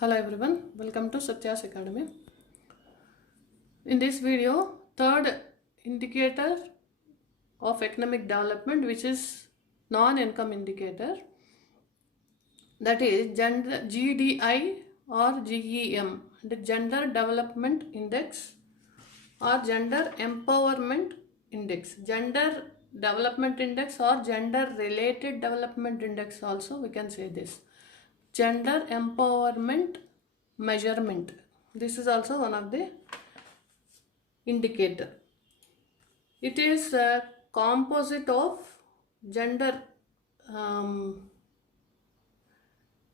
Hello everyone, welcome to Satyaas Academy. In this video, third indicator of economic development, which is non-income indicator, that is gender GDI or GEM, the Gender Development Index or Gender Empowerment Index. Gender Development Index or Gender Related Development Index also we can say this. Gender Empowerment Measurement. This is also one of the indicator. It is a composite of gender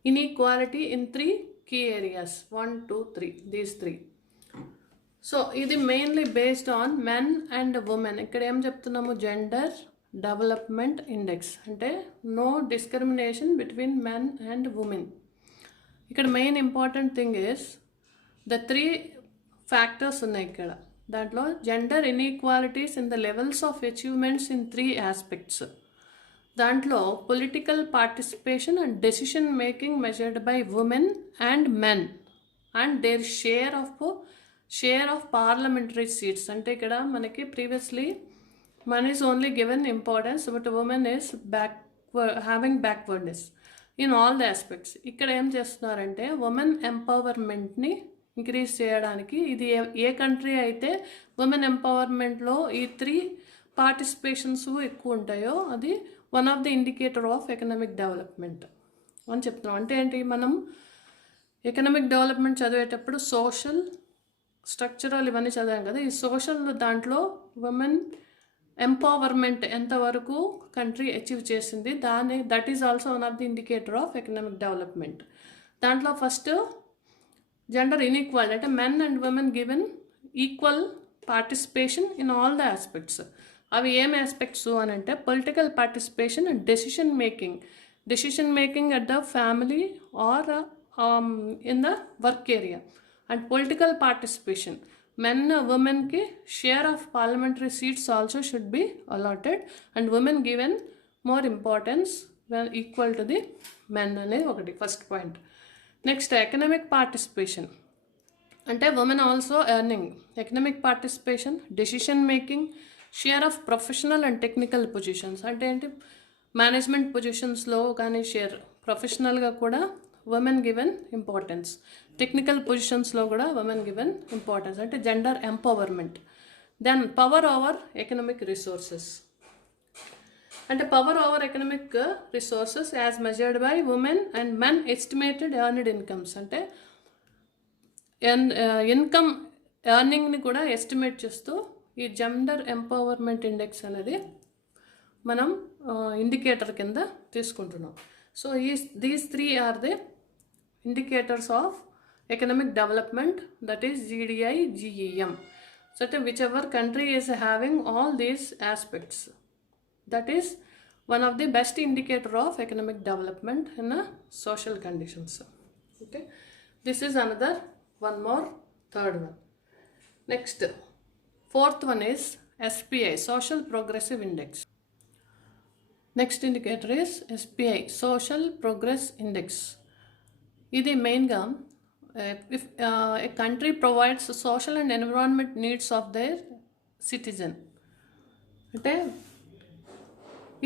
inequality in three key areas. 1, 2, 3. These three. So it is mainly based on men and women. Ikkada em cheptunnamu gender development index. Ante no discrimination between men and women. Ikkada main important thing is the three factors ఉన్నాయి ఇక్కడ. దాంట్లో gender inequalities in the levels of achievements in 3 aspects. దాంట్లో political participation and decision making measured by women and men and their share of parliamentary seats. అంటే ఇక్కడ మనకి previously man is only given importance but women is having backwardness in all the aspects. ఇక్కడ ఏం చేస్తున్నారంటే women ఎంపవర్మెంట్ని increase చేయడానికి, ఇది ఏ country అయితే women ఎంపవర్మెంట్లో ఈ 3 పార్టిసిపేషన్స్ ఎక్కువ ఉంటాయో అది one of the indicator of economic development అని చెప్తున్నాం. అంటే ఏంటి, మనం ఎకనామిక్ డెవలప్మెంట్ చదివేటప్పుడు సోషల్ స్ట్రక్చరల్ ఇవన్నీ చదివాం కదా. ఈ సోషల్ దాంట్లో ఉమెన్ ఎంపవర్మెంట్ ఎంతవరకు కంట్రీ అచీవ్ చేసింది that is also one of the indicator of economic development. దాంట్లో ఫస్ట్ జెండర్ ఇన్ఈక్వాలిటీ, అంటే men and women given equal participation in all the aspects. అవి ఏం ఆస్పెక్ట్స్ అని అంటే political participation and decision making at the family or in the work area. And political participation, men women ki share of parliamentary seats also should be allotted and women given more importance when equal to the men అనేది ఒకటి first point. Next economic participation, అంటే women also earning. Economic participation, decision making, share of professional and technical positions. అంటే ఏంటి, management పొజిషన్స్లో కానీ share, ప్రొఫెషనల్గా కూడా women given importance, technical పొజిషన్స్లో కూడా ఉమెన్ గివెన్ ఇంపార్టెన్స్, అంటే gender empowerment. Then power over economic resources, అంటే power over economic resources as measured by women and men estimated earned incomes. అంటే ఇన్కమ్ ఎర్నింగ్ని కూడా ఎస్టిమేట్ చేస్తూ ఈ జెండర్ ఎంపవర్మెంట్ ఇండెక్స్ అనేది మనం ఇండికేటర్ కింద తీసుకుంటున్నాం. So these 3 are the indicators of economic development, that is GDI, GEM. So whichever country is having all these aspects, that is one of the best indicator of economic development in a social conditions. Okay, this is another one more, third one. Next, fourth one is SPI, Social Progressive Index. Next indicator is SPI, Social Progress Index. ఇది మెయిన్గా if a country provides social and environment needs of their citizen, అంటే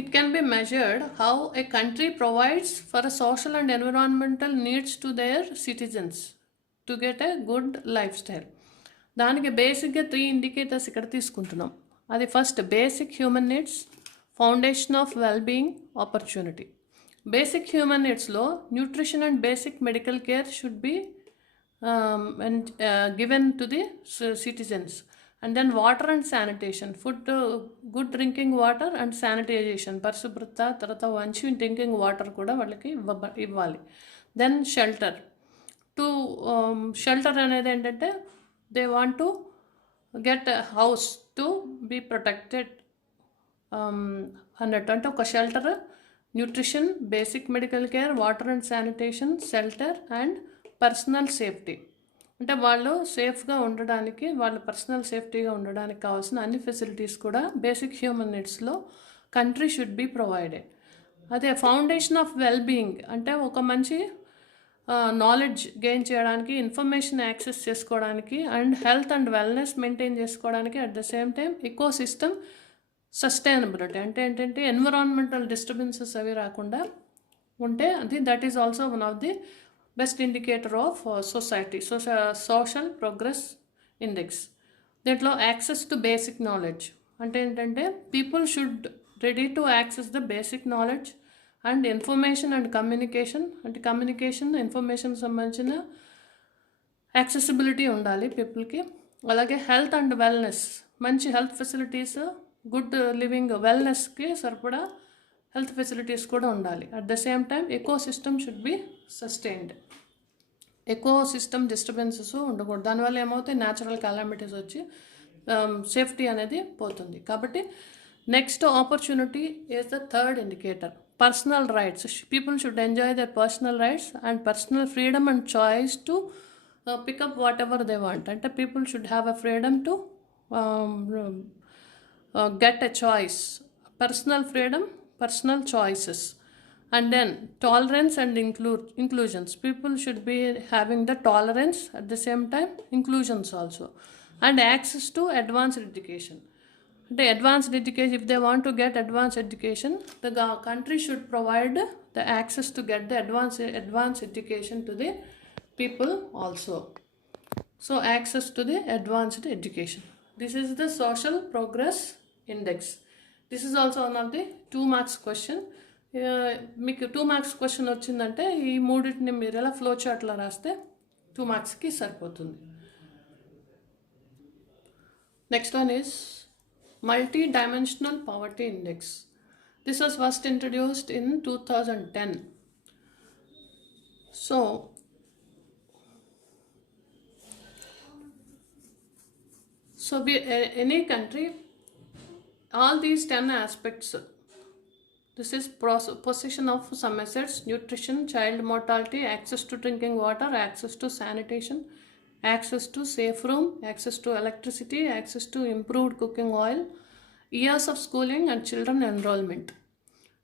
it can be measured how a country provides for a social and environmental needs to their citizens to get a good lifestyle. దానికి బేసిక్గా 3 indicators ఇక్కడ తీసుకుంటున్నాం. అది first basic human needs, foundation of wellbeing, opportunity. Basic human నీడ్స్లో nutrition and basic medical care should be given to the citizens. And then water and sanitation, food, good drinking water and sanitization, పరిశుభ్రత, తర్వాత మంచి drinking water కూడా వాళ్ళకి ఇవ్వాలి. Then shelter, shelter అనేది ఏంటంటే they want to get house to be protected అన్నట్టు. అంటే ఒక shelter, nutrition, basic medical care, water and sanitation, shelter and personal safety. అంటే వాళ్ళు సేఫ్గా ఉండడానికి, వాళ్ళు పర్సనల్ సేఫ్టీగా ఉండడానికి కావాల్సిన అన్ని ఫెసిలిటీస్ కూడా బేసిక్ హ్యూమన్ నీడ్స్లో కంట్రీ షుడ్ బి ప్రొవైడెడ్. అదే ఫౌండేషన్ ఆఫ్ వెల్బీయింగ్, అంటే ఒక మంచి నాలెడ్జ్ గెయిన్ చేయడానికి, ఇన్ఫర్మేషన్ యాక్సెస్ చేసుకోవడానికి, and health and wellness maintain చేసుకోవడానికి, at the same time ecosystem sustainability అంటే ఏంటంటే ఎన్విరాన్మెంటల్ డిస్టర్బెన్సెస్ అవి రాకుండా ఉంటే that is also one of the best indicator of society. Social progress index. దీంట్లో access to basic knowledge అంటే ఏంటంటే people should ready to access the basic knowledge and information and communication అంటే communication information సంబంధించిన accessibility ఉండాలి పీపుల్కి. అలాగే health and wellness, మంచి health facilities, good living వెల్నెస్కి సరిపడా హెల్త్ ఫెసిలిటీస్ కూడా ఉండాలి. At the same time eco system should be sustained. Eco system disturbances ఉండకూడదు. దానివల్ల ఏమవుతాయి, న్యాచురల్ కాలామిటీస్ వచ్చి సేఫ్టీ అనేది పోతుంది. కాబట్టి next opportunity is the third indicator. Personal rights. People should enjoy their personal rights and personal freedom and choice to pick up whatever they want. అంటే people should have a freedom to get a choice, personal freedom, personal choices, and then tolerance and inclusions. People should be having the tolerance at the same time inclusions also, and access to advanced education. The advanced education, if they want to get advanced education, the country should provide the access to get the advanced education to the people also. So access to the advanced education. This is the social progress index. This is also one of the 2 marks question. మీకు 2 marks question వచ్చిందంటే ఈ మూడింటిని మీరు ఎలా flow చార్ట్లో రాస్తే 2 marksకి సరిపోతుంది. Next one is Multidimensional Poverty Index. This was first introduced in 2010. So any country, all these 10 aspects, this is possession of some assets, nutrition, child mortality, access to drinking water, access to sanitation, access to safe room, access to electricity, access to improved cooking oil, years of schooling and children enrollment.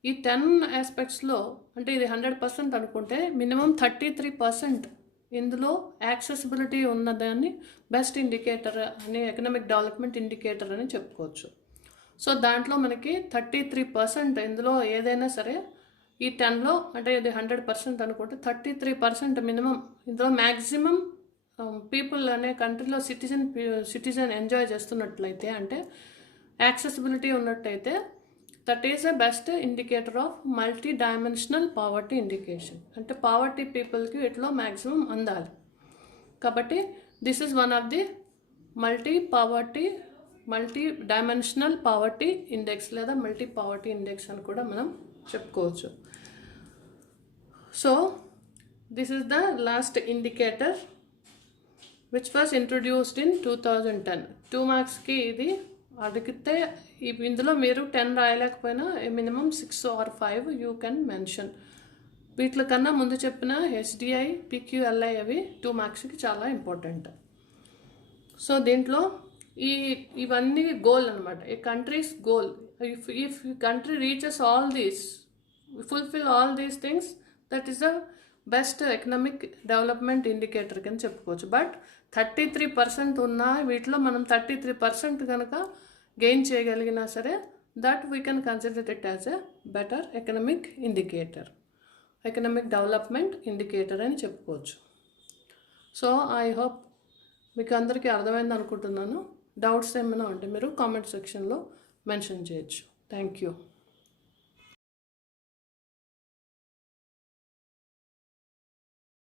ఈ 10 ఆస్పెక్ట్స్లో అంటే ఇది 100% అనుకుంటే minimum 33% ఇందులో accessibility ఉన్నదాన్ని best indicator అని, economic development indicator అని చెప్పుకోవచ్చు. So దాంట్లో మనకి 33% ఇందులో ఏదైనా సరే ఈ 10లో అంటే ఇది 100% అనుకుంటే 33% మినిమం ఇందులో మ్యాక్సిమం పీపుల్ అనే కంట్రీలో సిటిజన్ ఎంజాయ్ చేస్తున్నట్లయితే అంటే యాక్సెసిబిలిటీ ఉన్నట్టయితే that is a best indicator of multidimensional poverty indication. అంటే పావర్టీ పీపుల్కి ఇట్లో మ్యాక్సిమం అందాలి. కాబట్టి this is one of the multidimensional poverty index లేదా మల్టీ పావర్టీ ఇండెక్స్ అని కూడా మనం చెప్పుకోవచ్చు. So this is the last indicator which was introduced in 2010. 2 మార్క్స్కి ఇది అడిగితే ఇందులో మీరు 10 రాయలేకపోయినా minimum 6 or 5 you can mention. వీటి కన్నా ముందు చెప్పిన HDI, PQLI అవి 2 మార్క్స్కి చాలా ఇంపార్టెంట్. సో దీంట్లో ఇవన్నీ గోల్ అనమాట. ఏ countries goal, if country reaches all these, fulfil all these things, that is the best economic development indicator కింద చెప్పుకోవచ్చు. బట్ 33% ఉన్న వీటిలో మనం 33% కనుక గెయిన్ చేయగలిగినా సరే that we can consider it as a better economic indicator, economic development indicator అని చెప్పుకోవచ్చు. So I hope మీకు అందరికీ అర్థమైంది అనుకుంటున్నాను. డౌట్స్ ఏమైనా ఉంటే మీరు కామెంట్ సెక్షన్లో మెన్షన్ చేయొచ్చు. Thank you.